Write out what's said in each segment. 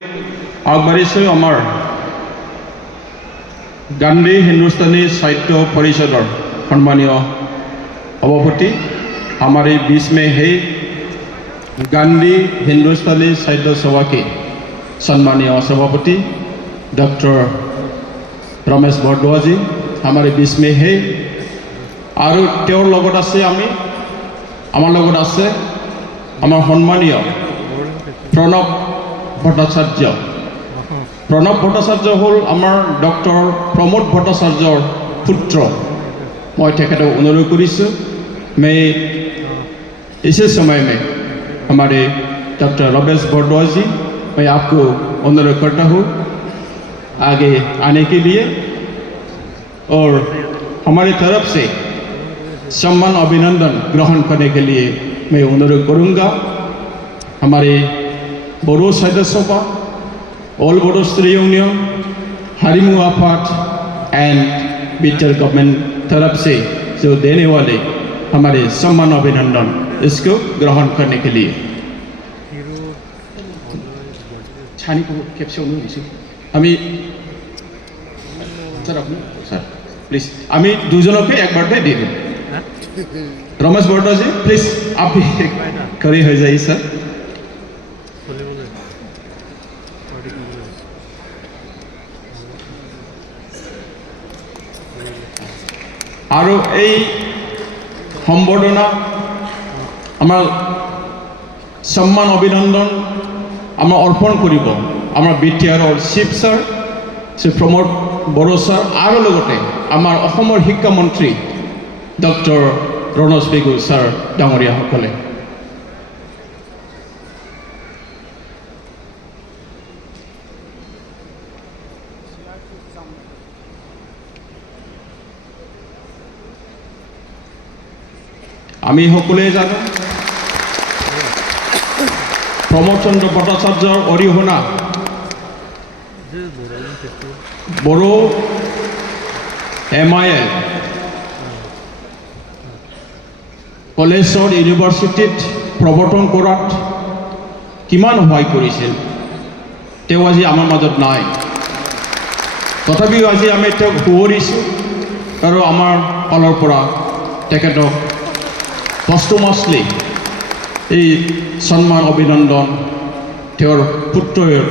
আগবাঢ়িছোঁ আমাৰ গান্ধী হিন্দুস্তানী সাহিত্য পৰিষদৰ সন্মানীয় সভাপতি আমাৰ এই 20 মে है गांधी हिंदुस्तानी साहित्य सभा के सम्मानीय सभापति डॉक्टर रमेश बरदुआ जी हमारे 20 में है और তেওঁৰ লগত আছে আমি আমাৰ লগত আছে আমাৰ সন্মানীয় प्रणव भट्टाचार्य हल आमार डॉक्टर प्रमोद भट्टाचार्यर पुत्र मैं तेखेतक अनुरोध करिছোঁ मैं इसी समय में हमारे डॉक्टर रमेश बरदुआ जी मैं आपको अनुरोध करता हूँ आगे आने के लिए और हमारी तरफ से सम्मान अभिनंदन ग्रहण करने के लिए मैं अनुरोध करूँगा। हमारे बोडो साहित्य सभा ऑल बोडो स्टडी यूनियन हारिमु आफाद एंड बीटर गवर्नमेंट तरफ से जो देने वाले हमारे सम्मान अभिनंदन इसको ग्रहण करने के लिए प्लीज आमी दुजनके एक बार दी दूँ रमेश बरदुआ जी प्लीज आप भी खड़ी हो जाइए सर। और এই সম্বৰ্ধনা আমাৰ सम्मान अभिनंदन আমাৰ अर्पण কৰিব আমাৰ বিটিআৰৰ চিফ স্যাৰ শ্ৰী प्रमोद बड़ो सर और লগতে আমাৰ অসমৰ শিক্ষা মন্ত্ৰী ডক্টৰ ৰণোজ পেগু ছাৰ ডাঙৰীয়াসকলে আমি সকলোৱে জানো प्रमोद चंद्र भट्टाचार्यर अरिहना बड़ो MIL कलेज यूनिवर्सिटी प्रवर्तन करात किमान सहाय करिছিল तेও আজি आमार মাজত নাই तथापिও আজি আমি तेওক শুৱৰিছোঁ আৰু আমাৰ ফালৰ পৰা তেখেতক posthumously এই सम्मान अभिनंदन तेर पुत्ৰৰ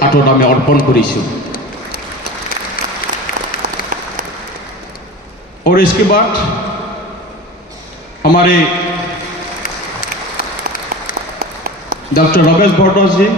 हाथत आमी अर्पण करिছোঁ। और इसके बाद हमारे डॉक्टर रमेश बरदुआ जी